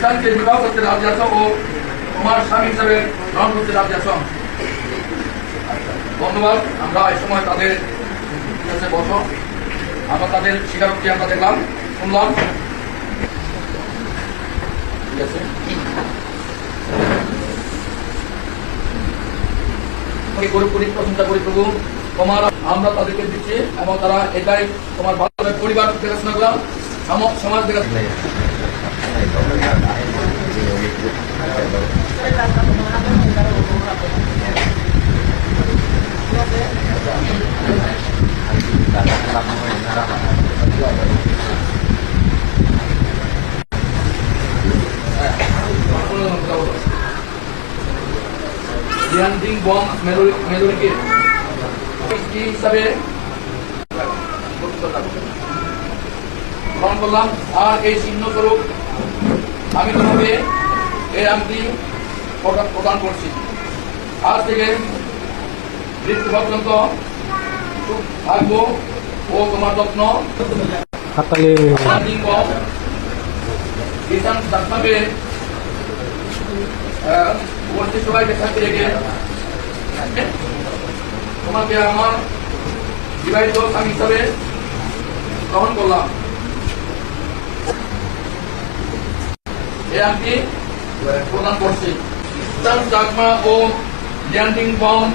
ঈশানকে বিবাহ করতে রাজি আছো ও তোমার স্বামী হিসাবে গ্রহণ করতে রাজি আছো। ধন্যবাদ। আমরা এই সময় তাদের কাছে বসো, আমরা তাদের স্বীকারোক্তি আমরা দেখলাম, শুনলাম। ঠিক আছে, প্রশংসা করি প্রভু তোমার, আমরা তাদেরকে দিচ্ছি এবং তারা এটাই তোমার ভালো পরিবার দেখাশোনা করলাম, সমাজ দেখাশোনা। লিয়ান্ডিং বম মেলোরিকে স্ত্রী হিসাবে গ্রহণ করলাম। আর এই চিহ্ন স্বরূপ আমি তোমাকে এই আংটি প্রদান করছি। আজ থেকে মৃত্যু পর্যন্ত থাকবো ও তোমার যত্ন সবাইকে সাথে রেখে তোমাকে আমার বিবাহিত স্বামী হিসাবে গ্রহণ করলাম। এই আংটি প্রদান করছি। চাকমা ও ল্যান্ডিং বম